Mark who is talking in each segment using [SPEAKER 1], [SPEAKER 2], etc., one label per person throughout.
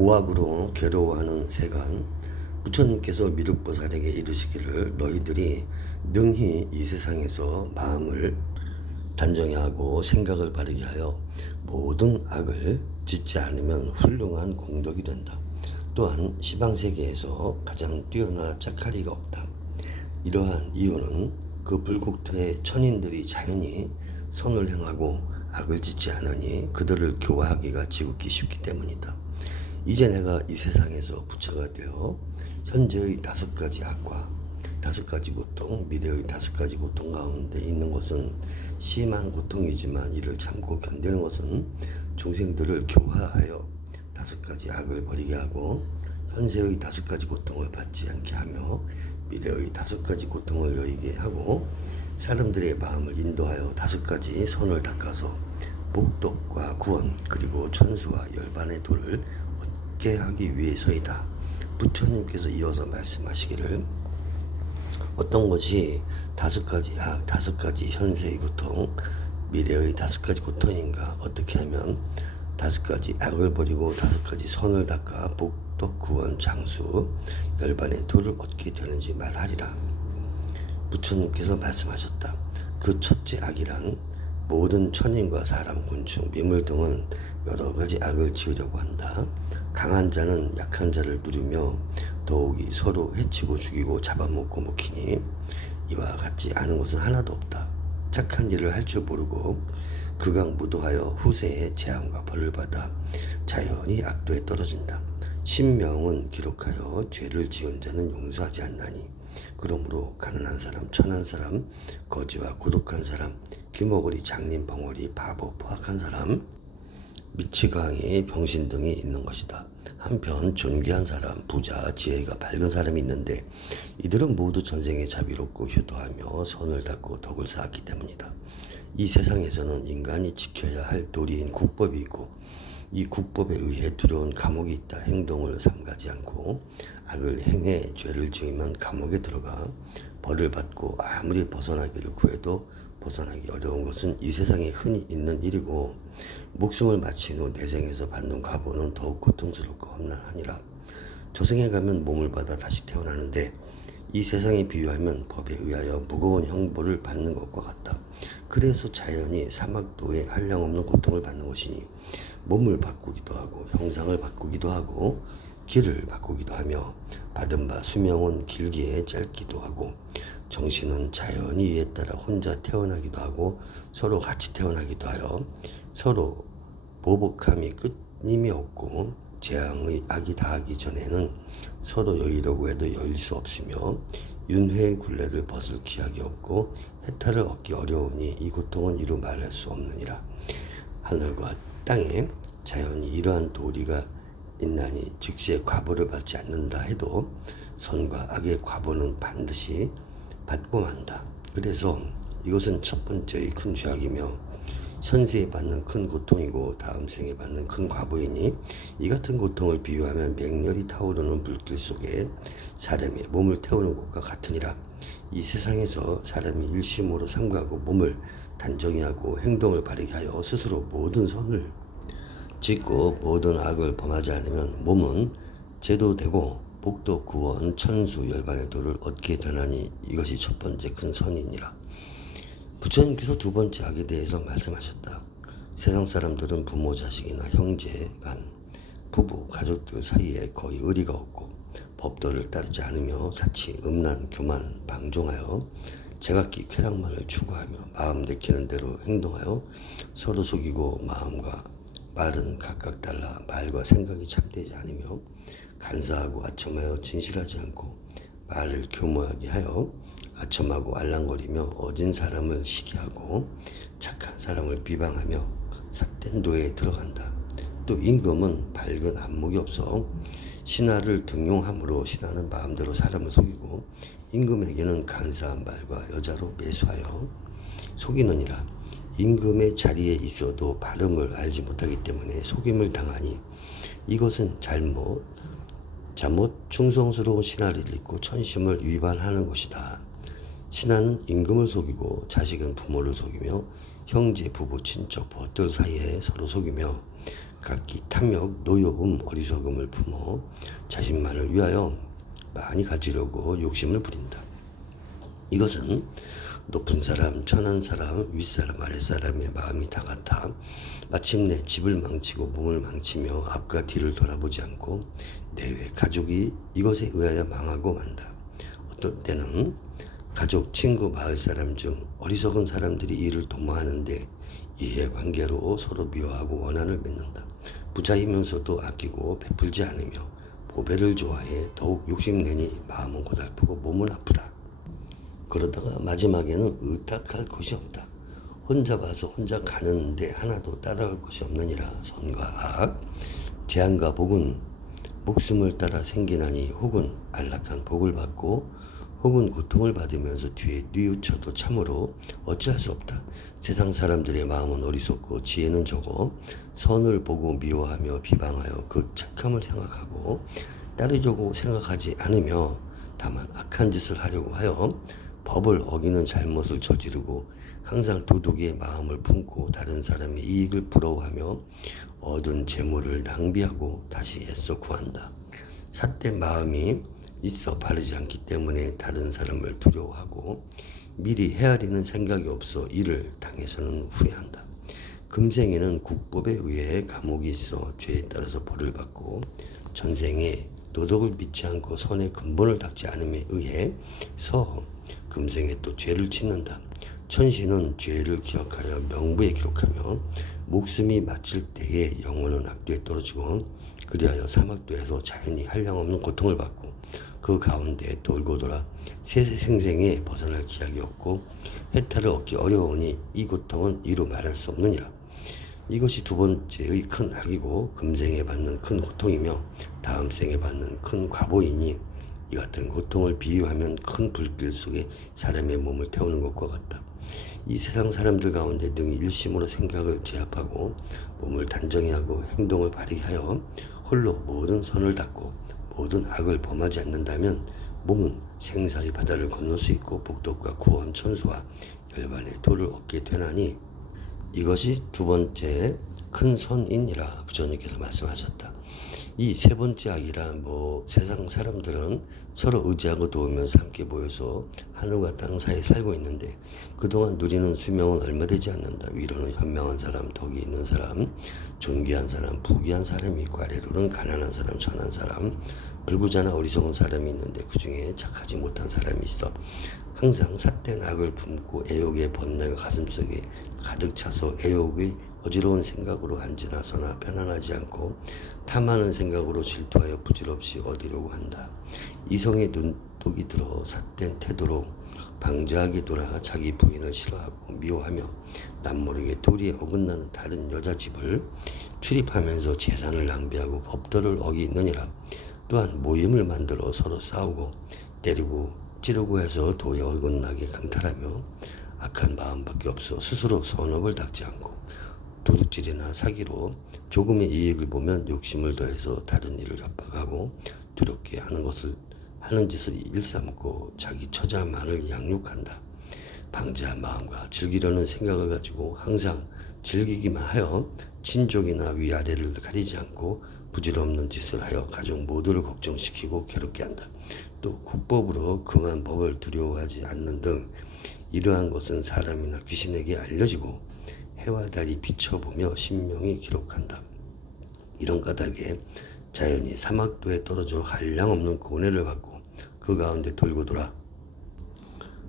[SPEAKER 1] 오악으로 괴로워하는 세간 부처님께서 미륵보살에게 이르시기를 너희들이 능히 이 세상에서 마음을 단정히 하고 생각을 바르게 하여 모든 악을 짓지 않으면 훌륭한 공덕이 된다. 또한 시방 세계에서 가장 뛰어나 짝하리가 없다. 이러한 이유는 그 불국토의 천인들이 자연히 선을 행하고 악을 짓지 않으니 그들을 교화하기가 지극히 쉽기 때문이다. 이제 내가 이 세상에서 부처가 되어 현재의 다섯 가지 악과 다섯 가지 고통, 미래의 다섯 가지 고통 가운데 있는 것은 심한 고통이지만 이를 참고 견디는 것은 중생들을 교화하여 다섯 가지 악을 버리게 하고 현세의 다섯 가지 고통을 받지 않게 하며 미래의 다섯 가지 고통을 여의게 하고 사람들의 마음을 인도하여 다섯 가지 선을 닦아서 복덕과 구원 그리고 천수와 열반의 도를 얻게 하기 위해서이다. 부처님께서 이어서 말씀하시기를 어떤 것이 다섯 가지 악, 다섯 가지 현세의 고통, 미래의 다섯 가지 고통인가 어떻게 하면 다섯 가지 악을 버리고 다섯 가지 선을 닦아 복덕 구원 장수 열반의 도를 얻게 되는지 말하리라. 부처님께서 말씀하셨다. 그 첫째 악이란 모든 천인과 사람, 곤충, 미물 등은 여러 가지 악을 지으려고 한다. 강한 자는 약한 자를 누르며 더욱이 서로 해치고 죽이고 잡아먹고 먹히니 이와 같지 않은 것은 하나도 없다. 착한 일을 할 줄 모르고 극악무도하여 후세에 재앙과 벌을 받아 자연히 악도에 떨어진다. 신명은 기록하여 죄를 지은 자는 용서하지 않나니 그러므로 가난한 사람, 천한 사람, 거지와 고독한 사람, 귀머거리, 장님, 벙어리, 바보, 포악한 사람, 미치광이, 병신 등이 있는 것이다. 한편 존귀한 사람, 부자, 지혜가 밝은 사람이 있는데 이들은 모두 전생에 자비롭고 효도하며 선을 닦고 덕을 쌓았기 때문이다. 이 세상에서는 인간이 지켜야 할 도리인 국법이 있고 이 국법에 의해 두려운 감옥이 있다. 행동을 삼가지 않고 악을 행해 죄를 지으면 감옥에 들어가 벌을 받고 아무리 벗어나기를 구해도 벗어나기 어려운 것은 이 세상에 흔히 있는 일이고 목숨을 마친 후 내생에서 받는 과보는 더욱 고통스럽고 험난하니라. 조생에 가면 몸을 받아 다시 태어나는데 이 세상에 비유하면 법에 의하여 무거운 형벌을 받는 것과 같다. 그래서 자연이 사막도에 한량없는 고통을 받는 것이니 몸을 바꾸기도 하고 형상을 바꾸기도 하고 길을 바꾸기도 하며 받은 바 수명은 길기에 짧기도 하고 정신은 자연이에 따라 혼자 태어나기도 하고 서로 같이 태어나기도 하여 서로 보복함이 끝임이 없고 재앙의 악이 다하기 전에는 서로 여의려고 해도 여일 수 없으며 윤회의 굴레를 벗을 기약이 없고 해탈을 얻기 어려우니 이 고통은 이루 말할 수 없느니라 하늘과 땅에 자연이 이러한 도리가 있나니 즉시의 과보를 받지 않는다 해도 선과 악의 과보는 반드시 받고 만다. 그래서 이것은 첫 번째의 큰 죄악이며 현세에 받는 큰 고통이고 다음 생에 받는 큰 과보이니 이 같은 고통을 비유하면 맹렬히 타오르는 불길 속에 사람의 몸을 태우는 것과 같으니라. 이 세상에서 사람이 일심으로 삼가고 몸을 단정히 하고 행동을 바르게 하여 스스로 모든 선을 짓고 모든 악을 범하지 않으면 몸은 제도되고 복도 구원 천수 열반의 도를 얻게 되나니 이것이 첫 번째 큰 선이니라. 부처님께서 두 번째 악에 대해서 말씀하셨다. 세상 사람들은 부모 자식이나 형제 간 부부 가족들 사이에 거의 의리가 없고 법도를 따르지 않으며 사치 음란 교만 방종하여 제각기 쾌락만을 추구하며 마음 내키는 대로 행동하여 서로 속이고 마음과 말은 각각 달라 말과 생각이 참되지 않으며 간사하고 아첨하여 진실하지 않고 말을 교모하게 하여 아첨하고 알랑거리며 어진 사람을 시기하고 착한 사람을 비방하며 삿된 도에 들어간다. 또 임금은 밝은 안목이 없어 신하를 등용함으로 신하는 마음대로 사람을 속이고 임금에게는 간사한 말과 여자로 매수하여 속이느니라. 임금의 자리에 있어도 발음을 알지 못하기 때문에 속임을 당하니 이것은 잘못 잘못 충성스러운 신하를 잃고 천심을 위반하는 것이다. 신하는 임금을 속이고 자식은 부모를 속이며 형제, 부부, 친척, 벗들 사이에 서로 속이며 각기 탐욕, 노여움, 어리석음을 품어 자신만을 위하여 많이 가지려고 욕심을 부린다. 이것은 높은 사람, 천한 사람, 윗사람, 아랫사람의 마음이 다 같아 마침내 집을 망치고 몸을 망치며 앞과 뒤를 돌아보지 않고 내외 가족이 이것에 의하여 망하고 만다. 어떤 때는 가족, 친구, 마을 사람 중 어리석은 사람들이 이를 도모하는데 이해관계로 서로 미워하고 원한을 맺는다. 부자이면서도 아끼고 베풀지 않으며 보배를 좋아해 더욱 욕심내니 마음은 고달프고 몸은 아프다. 그러다가 마지막에는 의탁할 곳이 없다. 혼자 봐서 혼자 가는데 하나도 따라갈 곳이 없느니라 선과 악, 재앙과 복은 목숨을 따라 생기나니 혹은 안락한 복을 받고 혹은 고통을 받으면서 뒤에 뉘우쳐도 참으로 어찌할 수 없다. 세상 사람들의 마음은 어리석고 지혜는 적어 선을 보고 미워하며 비방하여 그 착함을 생각하고 따르려고 생각하지 않으며 다만 악한 짓을 하려고 하여 법을 어기는 잘못을 저지르고 항상 도둑의 마음을 품고 다른 사람의 이익을 부러워하며 얻은 재물을 낭비하고 다시 애써 구한다. 삿된 마음이 있어 바르지 않기 때문에 다른 사람을 두려워하고 미리 헤아리는 생각이 없어 이를 당해서는 후회한다. 금생에는 국법에 의해 감옥이 있어 죄에 따라서 벌을 받고 전생에 도덕을 믿지 않고 선의 근본을 닦지 않음에 의해 서 금생에 또 죄를 짓는다. 천신은 죄를 기억하여 명부에 기록하며 목숨이 마칠 때에 영혼은 악도에 떨어지고 그리하여 사막도에서 자연히 한량없는 고통을 받고 그 가운데 돌고 돌아 세세생생에 벗어날 기약이 없고 해탈을 얻기 어려우니 이 고통은 이루 말할 수 없느니라. 이것이 두 번째의 큰 악이고 금생에 받는 큰 고통이며 다음 생에 받는 큰 과보이니 이 같은 고통을 비유하면 큰 불길 속에 사람의 몸을 태우는 것과 같다. 이 세상 사람들 가운데 능히 일심으로 생각을 제압하고 몸을 단정히 하고 행동을 바르게 하여 홀로 모든 선을 닦고 모든 악을 범하지 않는다면 몸은 생사의 바다를 건널 수 있고 복덕과 구원 천수와 열반의 도를 얻게 되나니 이것이 두 번째 큰 선인이라 부처님께서 말씀하셨다. 이 세 번째 악이라 뭐 세상 사람들은 서로 의지하고 도우면서 함께 모여서 하늘과 땅 사이에 살고 있는데 그동안 누리는 수명은 얼마 되지 않는다. 위로는 현명한 사람, 덕이 있는 사람, 존귀한 사람, 부귀한 사람이 있고 아래로는 가난한 사람, 천한 사람, 불구자나 어리석은 사람이 있는데 그 중에 착하지 못한 사람이 있어. 항상 삿된 악을 품고 애욕의 번뇌가 가슴속에 가득 차서 애욕의 어지러운 생각으로 한지나 서나 편안하지 않고 탐하는 생각으로 질투하여 부질없이 얻으려고 한다. 이성의 눈독이 들어 삿된 태도로 방자하게 돌아 자기 부인을 싫어하고 미워하며 남모르게 도리에 어긋나는 다른 여자 집을 출입하면서 재산을 낭비하고 법도를 어기느니라. 또한 모임을 만들어 서로 싸우고 때리고 찌르고 해서 도에 어긋나게 강탈하며 악한 마음밖에 없어 스스로 선업을 닦지 않고 도둑질이나 사기로 조금의 이익을 보면 욕심을 더해서 다른 일을 협박하고 두렵게 하는 것을 하는 짓을 일삼고 자기 처자만을 양육한다. 방지한 마음과 즐기려는 생각을 가지고 항상 즐기기만 하여 친족이나 위아래를 가리지 않고 부질없는 짓을 하여 가족 모두를 걱정시키고 괴롭게 한다. 또 국법으로 금한 법을 두려워하지 않는 등 이러한 것은 사람이나 귀신에게 알려지고 해와 달이 비춰보며 신명이 기록한다. 이런 까닭에 자연이 사막도에 떨어져 한량없는 고뇌를 받고 그 가운데 돌고 돌아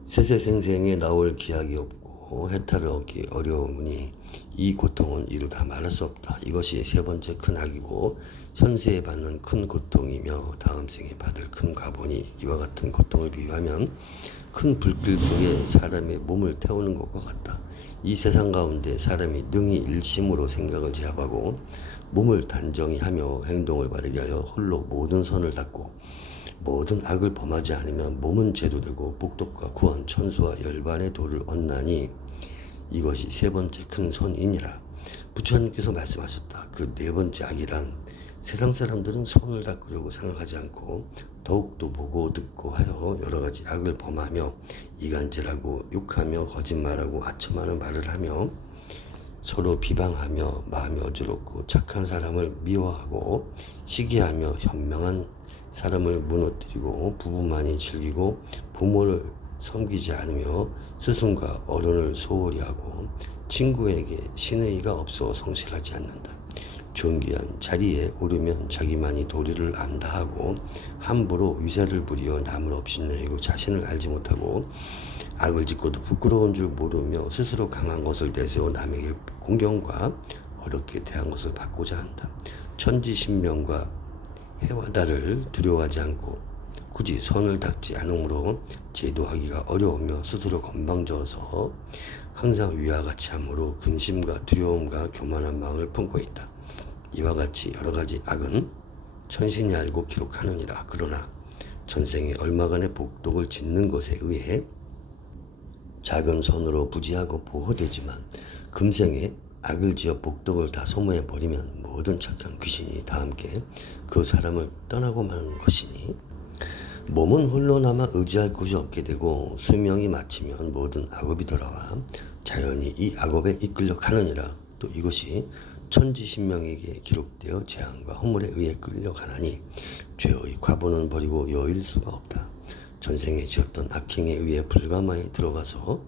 [SPEAKER 1] 세세생생에 나올 기약이 없고 해탈을 얻기 어려우니 이 고통은 이루 다 말할 수 없다. 이것이 세 번째 큰 악이고 현세에 받는 큰 고통이며 다음 생에 받을 큰 가보니 이와 같은 고통을 비유하면 큰 불길 속에 사람의 몸을 태우는 것과 같다. 이 세상 가운데 사람이 능히 일심으로 생각을 제압하고 몸을 단정히 하며 행동을 바르게 하여 홀로 모든 선을 닦고 모든 악을 범하지 않으면 몸은 제도되고 복덕과 구원, 천수와 열반의 도를 얻나니 이것이 세 번째 큰 선이니라. 부처님께서 말씀하셨다. 그 네 번째 악이란 세상 사람들은 손을 닦으려고 생각하지 않고 더욱더 보고 듣고 하여 여러 가지 악을 범하며 이간질하고 욕하며 거짓말하고 아첨하는 말을 하며 서로 비방하며 마음이 어지럽고 착한 사람을 미워하고 시기하며 현명한 사람을 무너뜨리고 부부만이 즐기고 부모를 섬기지 않으며 스승과 어른을 소홀히 하고 친구에게 신의가 없어 성실하지 않는다. 존귀한 자리에 오르면 자기만이 도리를 안다 하고 함부로 위세를 부리어 남을 업신여기고 자신을 알지 못하고 악을 짓고도 부끄러운 줄 모르며 스스로 강한 것을 내세워 남에게 공경과 어렵게 대한 것을 받고자 한다. 천지신명과 해와 달을 두려워하지 않고 굳이 선을 닦지 않으므로 제도하기가 어려우며 스스로 건방져서 항상 위와 같이 함으로 근심과 두려움과 교만한 마음을 품고 있다. 이와 같이 여러 가지 악은 천신이 알고 기록하느니라. 그러나 전생에 얼마간의 복독을 짓는 것에 의해 작은 손으로 부지하고 보호되지만 금생에 악을 지어 복덕을 다 소모해 버리면 모든 착한 귀신이 다 함께 그 사람을 떠나고 마는 것이니 몸은 홀로 남아 의지할 곳이 없게 되고 수명이 마치면 모든 악업이 돌아와 자연히 이 악업에 이끌려 가느니라 또 이것이 천지신명에게 기록되어 재앙과 허물에 의해 끌려가나니 죄의 과보는 버리고 여일 수가 없다. 전생에 지었던 악행에 의해 불가마에 들어가서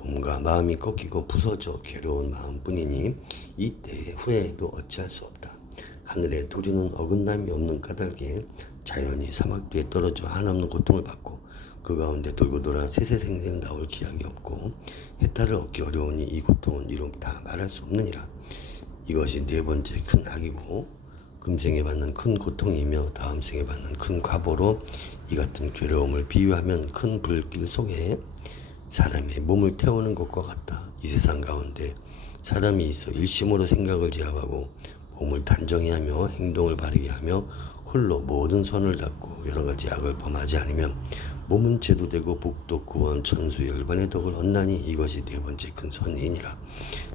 [SPEAKER 1] 몸과 마음이 꺾이고 부서져 괴로운 마음뿐이니 이때의 후회도 어찌할 수 없다. 하늘의 도리는 어긋남이 없는 까닭에 자연이 사막 뒤에 떨어져 한없는 고통을 받고 그 가운데 돌고 돌아 세세생생 나올 기약이 없고 해탈을 얻기 어려우니 이 고통은 이름 다 말할 수 없느니라. 이것이 네 번째 큰 악이고 금생에 받는 큰 고통이며 다음 생에 받는 큰 과보로 이 같은 괴로움을 비유하면 큰 불길 속에 사람의 몸을 태우는 것과 같다. 이 세상 가운데 사람이 있어 일심으로 생각을 제압하고 몸을 단정히 하며 행동을 바르게 하며 홀로 모든 선을 닦고 여러 가지 악을 범하지 않으면 몸은 제도되고 복도 구원 천수 열반의 덕을 얻나니 이것이 네 번째 큰 선이니라.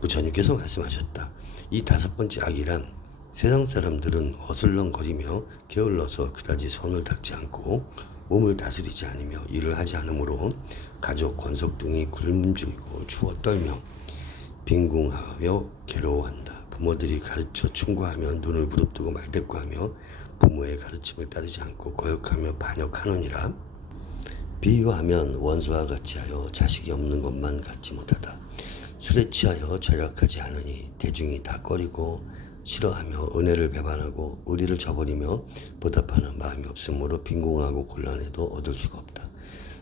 [SPEAKER 1] 부처님께서 말씀하셨다. 이 다섯 번째 악이란 세상 사람들은 어슬렁거리며 게을러서 그다지 손을 닦지 않고 몸을 다스리지 않으며 일을 하지 않으므로 가족 권속 등이 굶주리고 추워 떨며 빈궁하여 괴로워한다. 부모들이 가르쳐 충고하며 눈을 부릅뜨고 말대꾸하며 부모의 가르침을 따르지 않고 거역하며 반역하느니라. 비유하면 원수와 같이 하여 자식이 없는 것만 갖지 못하다. 술에 취하여 절약하지 않으니 대중이 다 꺼리고 싫어하며 은혜를 배반하고 의리를 저버리며 보답하는 마음이 없으므로 빈궁하고 곤란해도 얻을 수가 없다.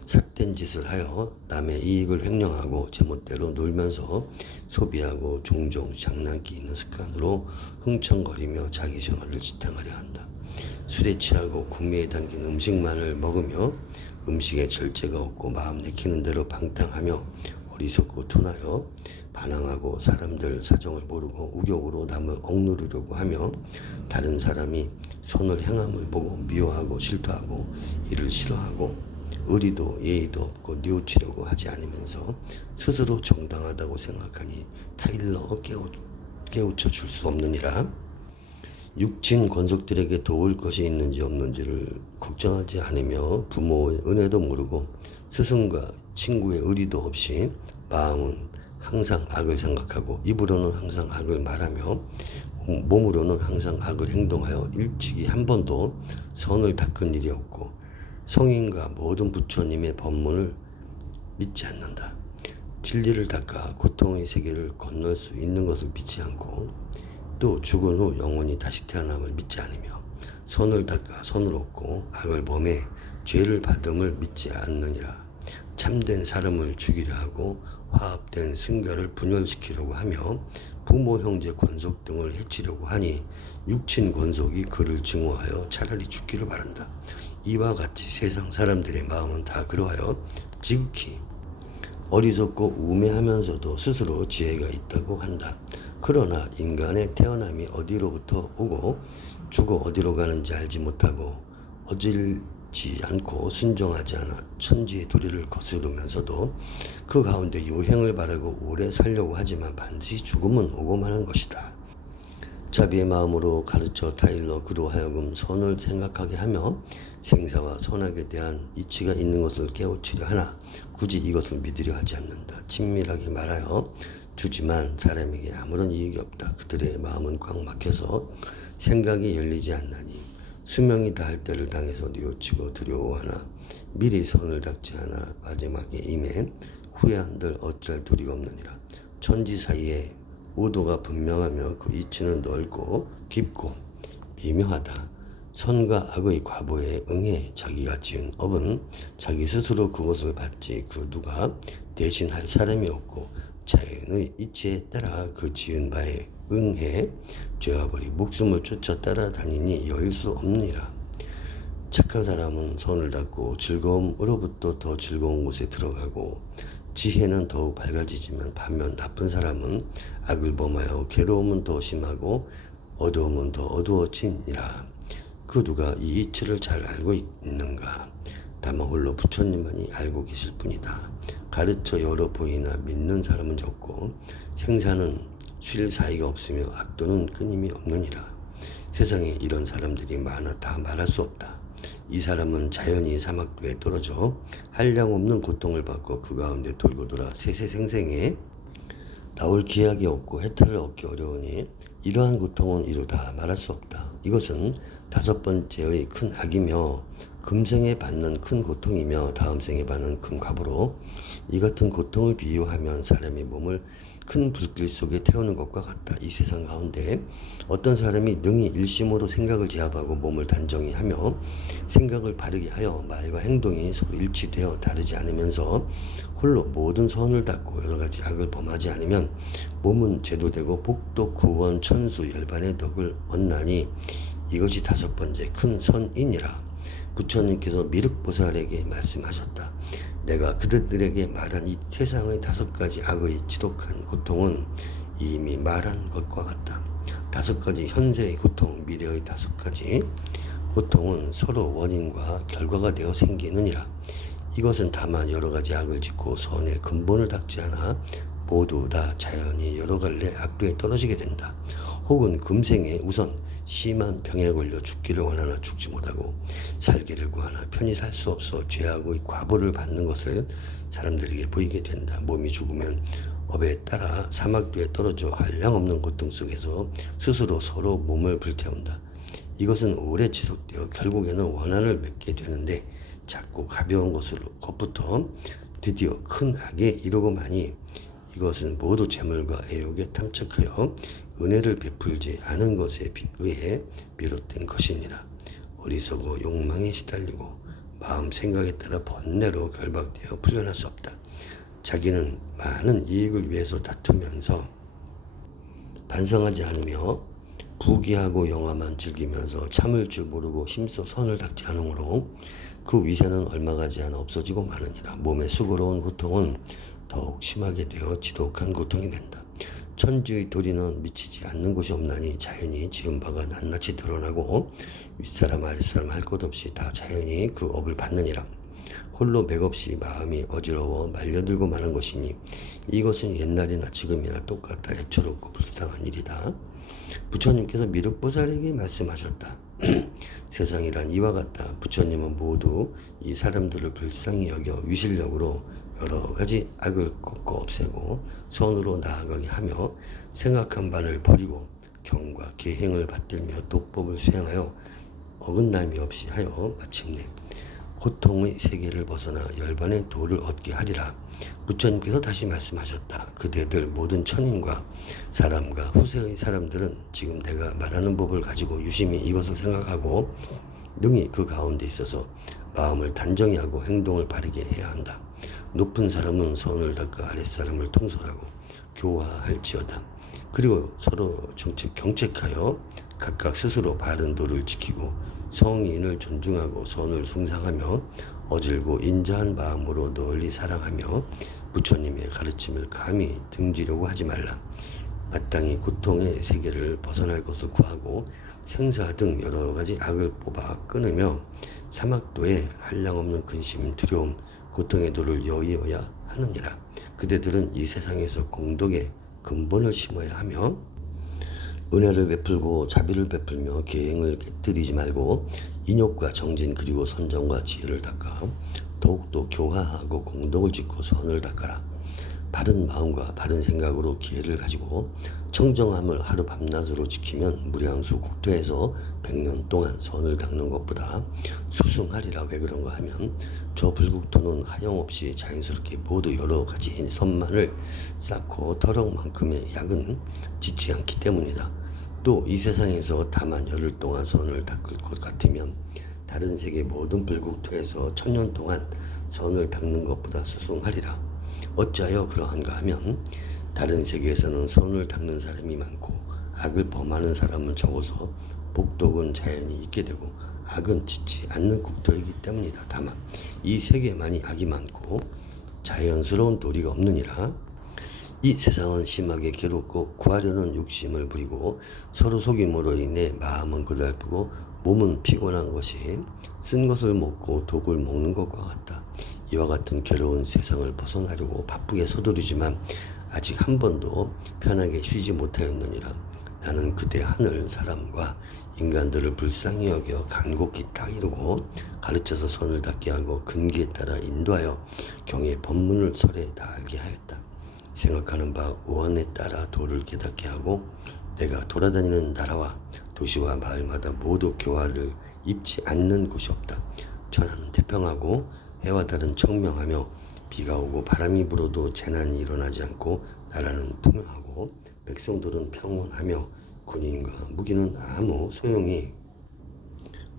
[SPEAKER 1] 삿된 짓을 하여 남의 이익을 횡령하고 제멋대로 놀면서 소비하고 종종 장난기 있는 습관으로 흥청거리며 자기 생활을 지탱하려 한다. 술에 취하고 구미에 담긴 음식만을 먹으며 음식에 절제가 없고 마음 내키는 대로 방탕하며 어리석고 둔하여 반항하고 사람들 사정을 모르고 우격으로 남을 억누르려고 하며 다른 사람이 선을 행함을 보고 미워하고 질투하고 이를 싫어하고 의리도 예의도 없고 뉘우치려고 하지 않으면서 스스로 정당하다고 생각하니 타일러 깨우, 깨우쳐 줄 수 없느니라. 육친 권속들에게 도울 것이 있는지 없는지를 걱정하지 않으며 부모의 은혜도 모르고 스승과 친구의 의리도 없이 마음은 항상 악을 생각하고 입으로는 항상 악을 말하며 몸으로는 항상 악을 행동하여 일찍이 한 번도 선을 닦은 일이 없고 성인과 모든 부처님의 법문을 믿지 않는다. 진리를 닦아 고통의 세계를 건널 수 있는 것을 믿지 않고 또 죽은 후 영원히 다시 태어남을 믿지 않으며 선을 닦아 선을 얻고 악을 범해 죄를 받음을 믿지 않느니라. 참된 사람을 죽이려 하고 화합된 승가를 분열시키려고 하며 부모 형제 권속 등을 해치려고 하니 육친 권속이 그를 증오하여 차라리 죽기를 바란다. 이와 같이 세상 사람들의 마음은 다 그러하여 지극히 어리석고 우매하면서도 스스로 지혜가 있다고 한다. 그러나 인간의 태어남이 어디로부터 오고 죽어 어디로 가는지 알지 못하고 어질 지 않고 순종하지 않아 천지의 도리를 거스르면서도 그 가운데 요행을 바라고 오래 살려고 하지만 반드시 죽음은 오고 마는 것이다. 자비의 마음으로 가르쳐 타일러 그로 하여금 선을 생각하게 하며 생사와 선악에 대한 이치가 있는 것을 깨우치려 하나 굳이 이것을 믿으려 하지 않는다. 친밀하게 말하여 주지만 사람에게 아무런 이익이 없다. 그들의 마음은 꽉 막혀서 생각이 열리지 않나니 수명이 다할 때를 당해서 뉘우치고 두려워하나 미리 선을 닦지 않아 마지막에 임해 후회한들 어쩔 도리가 없느니라. 천지 사이에 우도가 분명하며 그 이치는 넓고 깊고 미묘하다. 선과 악의 과보에 응해 자기가 지은 업은 자기 스스로 그것을 받지 그 누가 대신할 사람이 없고 자연의 이치에 따라 그 지은 바에 응해 죄와 벌이 목숨을 쫓아 따라다니니 여일 수 없느니라. 착한 사람은 선을 닦고 즐거움으로부터 더 즐거운 곳에 들어가고 지혜는 더욱 밝아지지만 반면 나쁜 사람은 악을 범하여 괴로움은 더 심하고 어두움은 더 어두워지니라. 그 누가 이 이치를 잘 알고 있는가? 다만 홀로 부처님만이 알고 계실 뿐이다. 가르쳐 여러 보이나 믿는 사람은 적고 생사는 쉴 사이가 없으며 악도는 끊임이 없느니라. 세상에 이런 사람들이 많아 다 말할 수 없다. 이 사람은 자연히 사막도에 떨어져 한량 없는 고통을 받고 그 가운데 돌고 돌아 세세생생에 나올 기약이 없고 혜택을 얻기 어려우니 이러한 고통은 이루 다 말할 수 없다. 이것은 다섯 번째의 큰 악이며 금생에 받는 큰 고통이며 다음 생에 받는 큰 과보로 이 같은 고통을 비유하면 사람이 몸을 큰 불길 속에 태우는 것과 같다. 이 세상 가운데 어떤 사람이 능히 일심으로 생각을 제압하고 몸을 단정히 하며 생각을 바르게 하여 말과 행동이 서로 일치되어 다르지 않으면서 홀로 모든 선을 닦고 여러 가지 악을 범하지 않으면 몸은 제도되고 복도 구원 천수 열반의 덕을 얻나니 이것이 다섯 번째 큰 선이니라. 부처님께서 미륵보살에게 말씀하셨다. 내가 그들에게 말한 이 세상의 다섯 가지 악의 지독한 고통은 이미 말한 것과 같다. 다섯 가지 현세의 고통, 미래의 다섯 가지 고통은 서로 원인과 결과가 되어 생기느니라. 이것은 다만 여러 가지 악을 짓고 선의 근본을 닦지 않아 모두 다 자연히 여러 갈래 악도에 떨어지게 된다. 혹은 금생에 우선 심한 병에 걸려 죽기를 원하나 죽지 못하고 살기를 구하나 편히 살 수 없어 죄악의 과보를 받는 것을 사람들에게 보이게 된다. 몸이 죽으면 업에 따라 사막도에 떨어져 한량없는 고통 속에서 스스로 서로 몸을 불태운다. 이것은 오래 지속되어 결국에는 원한을 맺게 되는데 작고 가벼운 것으로 것부터 드디어 큰 악에 이르고만이 이것은 모두 재물과 애욕에 탐착하여 은혜를 베풀지 않은 것에 의해 비롯된 것입니다. 어리석어 욕망에 시달리고 마음 생각에 따라 번뇌로 결박되어 풀려날 수 없다. 자기는 많은 이익을 위해서 다투면서 반성하지 않으며 부귀하고 영화만 즐기면서 참을 줄 모르고 힘써 선을 닦지 않으므로 그 위세는 얼마 가지 않아 없어지고 마느니라. 몸의 수고로운 고통은 더욱 심하게 되어 지독한 고통이 된다. 천지의 도리는 미치지 않는 곳이 없나니 자연히 지은 바가 낱낱이 드러나고 윗사람 아랫사람 할 것 없이 다 자연히 그 업을 받느니라. 홀로 맥없이 마음이 어지러워 말려들고 마는 것이니 이것은 옛날이나 지금이나 똑같아 애처롭고 불쌍한 일이다. 부처님께서 미륵보살에게 말씀하셨다. 세상이란 이와 같다. 부처님은 모두 이 사람들을 불쌍히 여겨 위실력으로 여러 가지 악을 꺾어 없애고 선으로 나아가게 하며 생각한 바를 버리고 경과 계행을 받들며 도법을 수행하여 어긋남이 없이 하여 마침내 고통의 세계를 벗어나 열반의 도를 얻게 하리라. 부처님께서 다시 말씀하셨다. 그대들 모든 천인과 사람과 후세의 사람들은 지금 내가 말하는 법을 가지고 유심히 이것을 생각하고 능히 그 가운데 있어서 마음을 단정히 하고 행동을 바르게 해야 한다. 높은 사람은 선을 닦아 아랫사람을 통솔하고 교화할지어다. 그리고 서로 정책 경책하여 각각 스스로 바른 도를 지키고 성인을 존중하고 선을 숭상하며 어질고 인자한 마음으로 널리 사랑하며 부처님의 가르침을 감히 등지려고 하지 말라. 마땅히 고통의 세계를 벗어날 것을 구하고 생사 등 여러 가지 악을 뽑아 끊으며 사막도에 한량없는 근심, 두려움, 고통의 도를 여의어야 하느니라. 그대들은 이 세상에서 공덕의 근본을 심어야 하며 은혜를 베풀고 자비를 베풀며 계행을 깨뜨리지 말고 인욕과 정진 그리고 선정과 지혜를 닦아 더욱더 교화하고 공덕을 짓고 선을 닦아라. 바른 마음과 바른 생각으로 기회를 가지고 청정함을 하루 밤낮으로 지키면 무량수 국토에서 백년 동안 선을 닦는 것보다 수승하리라 왜 그런가 하면 저 불국토는 하염없이 자연스럽게 모두 여러 가지 선만을 쌓고 터럭만큼의 약은 짓지 않기 때문이다. 또 이 세상에서 다만 열흘 동안 선을 닦을 것 같으면 다른 세계 모든 불국토에서 천년 동안 선을 닦는 것보다 수승하리라. 어찌하여 그러한가 하면 다른 세계에서는 선을 닦는 사람이 많고 악을 범하는 사람은 적어서 복덕은 자연히 있게 되고 악은 짓지 않는 국토이기 때문이다. 다만 이 세계만이 악이 많고 자연스러운 도리가 없느니라. 이 세상은 심하게 괴롭고 구하려는 욕심을 부리고 서로 속임으로 인해 마음은 고달프고 몸은 피곤한 것이 쓴 것을 먹고 독을 먹는 것과 같다. 이와 같은 괴로운 세상을 벗어나려고 바쁘게 서두르지만 아직 한 번도 편하게 쉬지 못하였느니라. 나는 그대 하늘 사람과 인간들을 불쌍히 여겨 간곡히 다 이루고 가르쳐서 선을 닦게 하고 근기에 따라 인도하여 경의 법문을 설에 다 알게 하였다. 생각하는 바 원에 따라 도를 깨닫게 하고 내가 돌아다니는 나라와 도시와 마을마다 모두 교화를 입지 않는 곳이 없다. 천하는 태평하고 해와 달은 청명하며 비가 오고 바람이 불어도 재난이 일어나지 않고 나라는 풍요하고 백성들은 평온하며 군인과 무기는 아무 소용이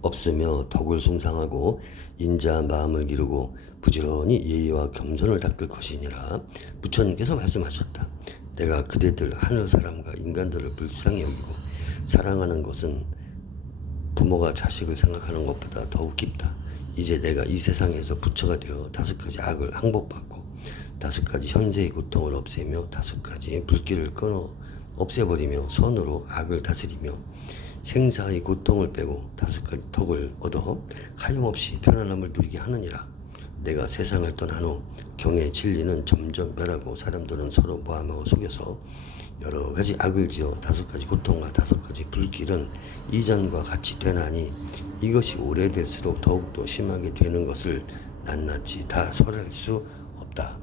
[SPEAKER 1] 없으며 덕을 숭상하고 인자한 마음을 기르고 부지런히 예의와 겸손을 닦을 것이니라 부처님께서 말씀하셨다. 내가 그대들 하늘 사람과 인간들을 불쌍히 여기고 사랑하는 것은 부모가 자식을 생각하는 것보다 더욱 깊다. 이제 내가 이 세상에서 부처가 되어 다섯 가지 악을 항복받고 다섯 가지 현세의 고통을 없애며 다섯 가지 불길을 끊어 없애버리며 선으로 악을 다스리며 생사의 고통을 빼고 다섯 가지 덕을 얻어 하염없이 편안함을 누리게 하느니라. 내가 세상을 떠난 후 경의 진리는 점점 멸하고 사람들은 서로 모함하고 속여서 여러 가지 악을 지어 다섯 가지 고통과 다섯 가지 불길은 이전과 같이 되나니 이것이 오래될수록 더욱더 심하게 되는 것을 낱낱이 다 설할 수 없다.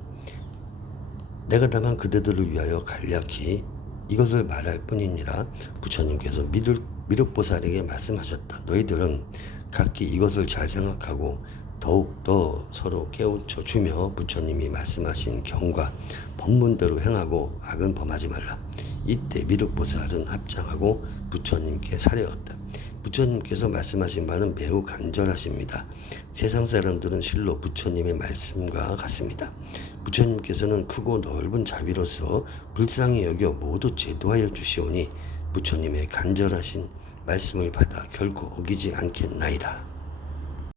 [SPEAKER 1] 내가 다만 그대들을 위하여 간략히 이것을 말할 뿐이니라 부처님께서 미륵, 미륵보살에게 말씀하셨다. 너희들은 각기 이것을 잘 생각하고 더욱더 서로 깨우쳐 주며 부처님이 말씀하신 경과 법문대로 행하고 악은 범하지 말라. 이때 미륵보살은 합장하고 부처님께 사려었다. 부처님께서 말씀하신 바는 매우 간절하십니다. 세상 사람들은 실로 부처님의 말씀과 같습니다. 부처님께서는 크고 넓은 자비로서 불쌍히 여겨 모두 제도하여 주시오니 부처님의 간절하신 말씀을 받아 결코 어기지 않겠나이다.